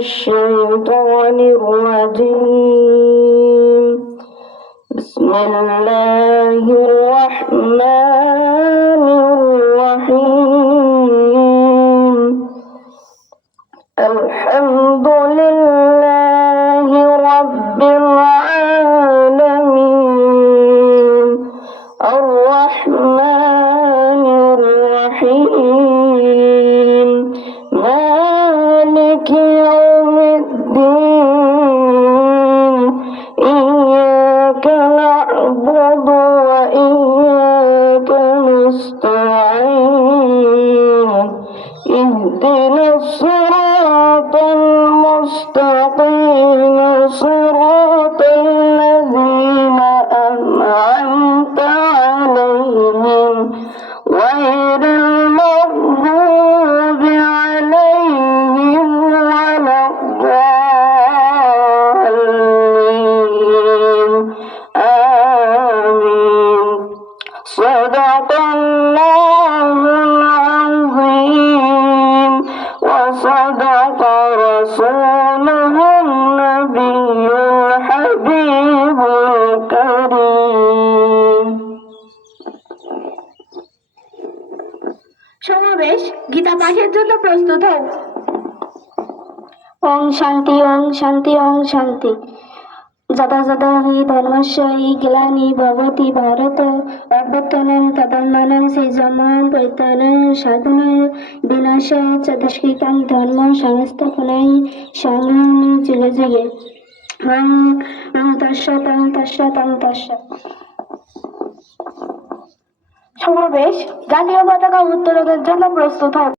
الشيطان الرجيم. بسم الله الرحمن الرحيم. الحمد لله رب العالمين الرحمن الرحيم مالك يوم الدين إياك نعبد وإياك نستعين اهدنا الصراط المستقيم صراط الذين أنعمت عليهم غير المغضوب عليهم ولا الضالين آمين. صدق الله العظيم وصدق رسوله النبي الحبيب الكريم. সমাবেশ গীতা পাঠের জন্য প্রস্তুত হও। ওং শান্তি ওং শান্তি ওং শান্তি। যদা যদা হি ধর্মস্য গ্লানি ভবতি ভারত অভ্যুত্থানং তদাত্মানং সৃজনং পরিত্রাণাং সাধনায় বিনাশায় চ দুষ্কৃতং ধর্ম সংস্থাপনায় সংগ্রামে যুগে যুগে। তস্য। সমাবেশ জাতীয় পতাকা উত্তোলনের জন্য প্রস্তুত হও।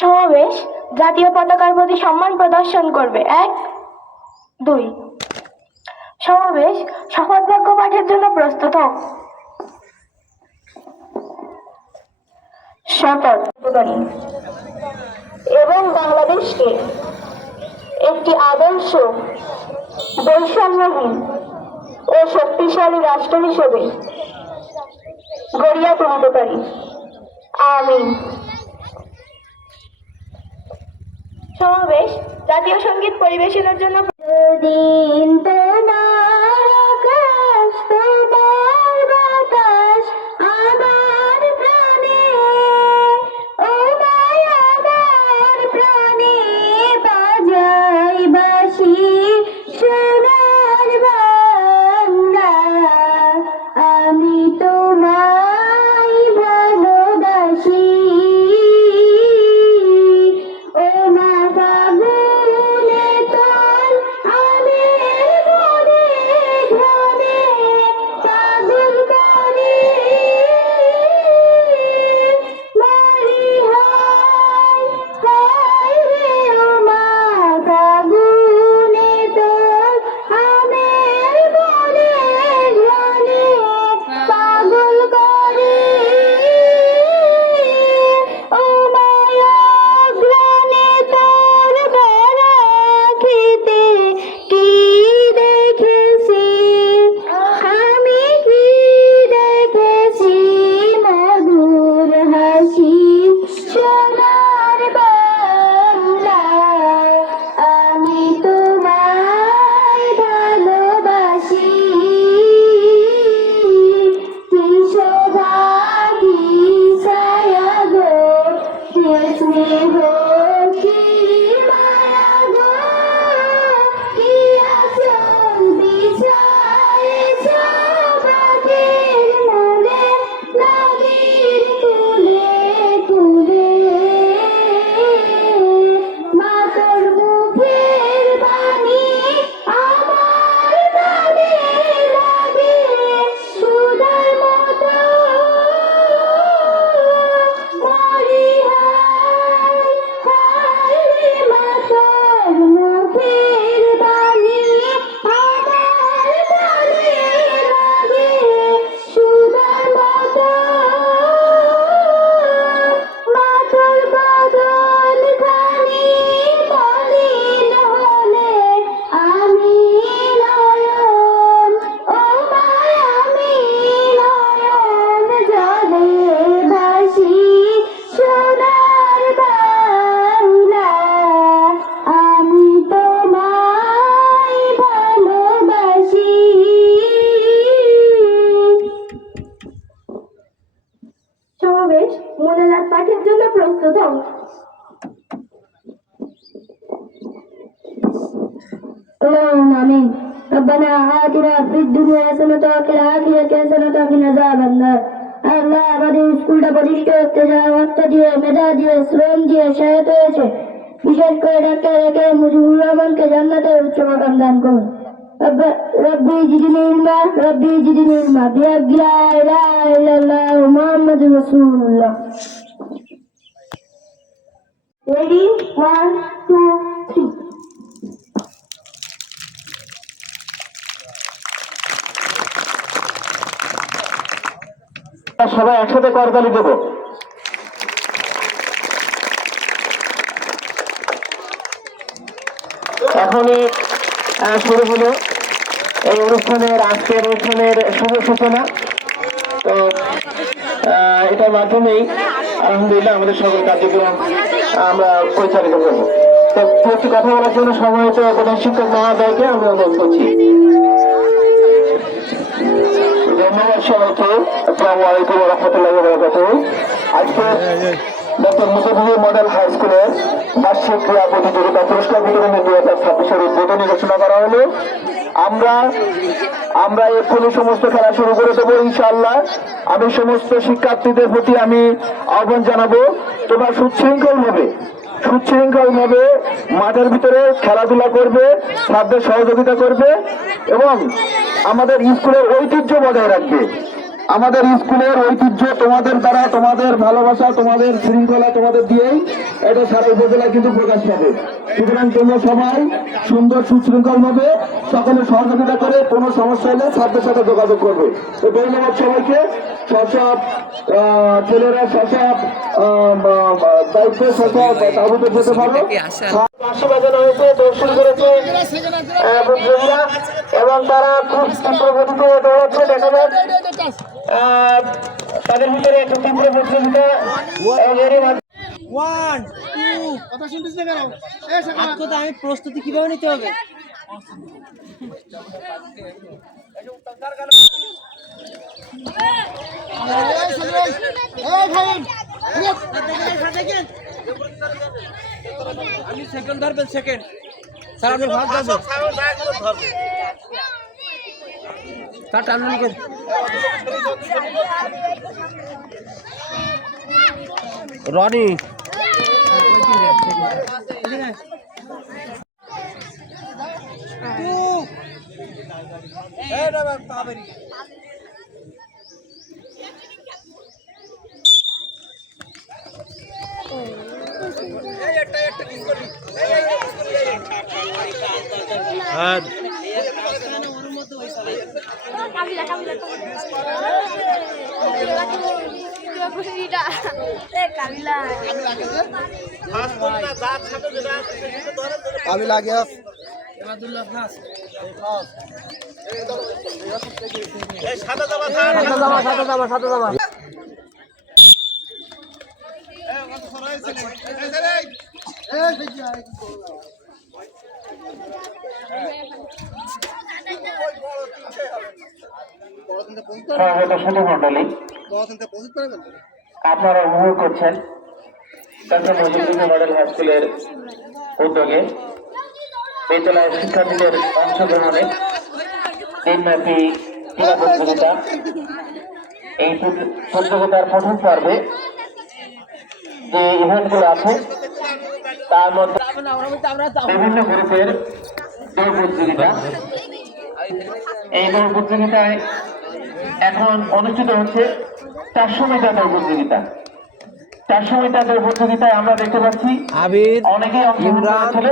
সমাবেশ জাতীয় পতাকার প্রতি সম্মান প্রদর্শন করবে। 1, 2। সমাবেশ শপথ বাক্য পাঠের জন্য প্রস্তুত হও। শপথ করি এবং বাংলাদেশকে একটি আদর্শ বৈষম্যহীন ও শক্তিশালী রাষ্ট্র হিসেবে গড়িয়া তুলতে পারি। আমিন। সমাবেশ জাতীয় সঙ্গীত পরিবেশনের জন্য দিন তোমার আকাশ তোমার বাতাস আমার প্রাণে ও মায়া আমার প্রাণে বাজাই বাঁশি সোনার বাংলা আমি তোমায় ভালোবাসি ও মা ফাগুনে তোর আমের মনে ঘনে পাগল করে মারি হায় হায় রে ও মা ফাগুনে তোর আমের মনে ঘনে পাগল করে ও মায়া গ্লানে তোর বেড়া খেতে কি দেখেছি আমি কি দেখেছি মধুর হাসি সোনার বাংলা আমি তোমায় ভালোবাসি কি শোভা কি ছায়া গো কি স্নেহ কি মায়া গো কি আচল বিছায়েছ বাগের মূলে নদীর কূলে কূলে মা তোর মুখের বাণী اللهم آمين. ربنا آتنا في الدنيا حسنة وفي الآخرة حسنة وقنا عذاب النار। আল্লাহ আমাদের স্কুলটা প্রতিষ্ঠা করতে যাওয়া অর্থ দিয়ে, মেধা দিয়ে, শ্রম দিয়ে সহায়তা হয়েছে। বিশেষ করে ডাক্তার একে মুজিবুর রহমানকে জান্নাতের উচ্চ মাকাম দান করুন। রব্বি জিদনি ইলমা, রব্বি জিদনি ইলমা, বিহাক লা ইলাহা ইল্লাল্লাহ মুহাম্মাদুর রাসূলুল্লাহ। রেডি, 1 2 3। সবাই একসাথে করতালি দেব। এখনই শুরু হলো এই অনুষ্ঠানের, আজকের অনুষ্ঠানের শুভ সূচনা। তো এটার মাধ্যমেই আলহামদুলিল্লাহ আমাদের সকল কার্যক্রম আমরা পরিচালিত করবো। তো একটি কথা বলার জন্য সম্মানিত প্রধান শিক্ষক মহোদয়কে আমরা অনুরোধ করছি। ধন্যবাদ সবাইকে। আসসালামু আলাইকুম ওয়া রাহমাতুল্লাহি ওয়া বারাকাতুহু। আজকে ডক্টর মুজিবুর মডেল হাই স্কুলের বার্ষিক ক্রীড়া প্রতিযোগিতা পুরস্কার বিতরণের 2026 উদ্বোধনী ঘোষণা করা হলো। আমরা এক্ষুনি সমস্ত খেলা শুরু করে দেবো ইনশাআল্লাহ। আমি সমস্ত শিক্ষার্থীদের প্রতি আমি আহ্বান জানাবো, তোমরা সুশৃঙ্খল ভাবে মাঠের ভিতরে খেলাধুলা করবে, স্যারদের সহযোগিতা করবে এবং আমাদের স্কুলের ঐতিহ্য বজায় রাখবে। আমাদের স্কুলের ঐতিহ্য তোমাদের দ্বারা, তোমাদের ভালোবাসা, তোমাদের শৃঙ্খলা, তোমাদের দিয়েই এটা সারা উপজেলায় কিন্তু প্রকাশ পাবে। সুতরাং তোমরা সবাই সুন্দর সুশৃঙ্খল ভাবে সকলে সহযোগিতা করে কোনো সমস্যা হলে স্যারদের সাথে যোগাযোগ করবে। তো ধন্যবাদ সবাইকে। সব ছেলেরা সব দায়িত্ব তাবুতে যেতে পারো। বাঁশি বাজানো হয়েছে, দর্শন করেছে প্রতিযোগীরা এবং তারা খুব তীব্র গতিতে দৌড়াচ্ছে। দেখা যাক তাদের ভিতরে একটু তীব্র প্রতিযোগিতা। 1 2 কথা শুনতেছ না কেন? আমি প্রস্তুতি কিভাবে নিতে হবে? আমি সেকেন্ড ধরবেন, সেকেন্ড স্যার আপনি ফার্স্ট ধরবেন। স্যার টানুন কর। রনি কাবিলা গিয়া আব্দুল্লাহ খাস সাদা দাবা মন্ডলী, আপনারা উপভোগ করছেন ডক্টর মুজিবুর মডেল হাই স্কুলের উদ্যোগে বিদ্যালয়ের শিক্ষার্থীদের অংশগ্রহণে দিনব্যাপী ক্রীড়া প্রতিযোগিতা। এই প্রতিযোগিতার প্রথম পর্বে যে ইভেন্টগুলো আছে তার মধ্যে বিভিন্ন গ্রুপের দৌড় প্রতিযোগিতা। এই দৌড় প্রতিযোগিতায় এখন অনুষ্ঠিত হচ্ছে 400 মিটার দৌড় প্রতিযোগিতা। 400 মিটার দৌড় প্রতিযোগিতায় আমরা দেখতে পাচ্ছি অনেকেই অংশগ্রহণ করেছিল।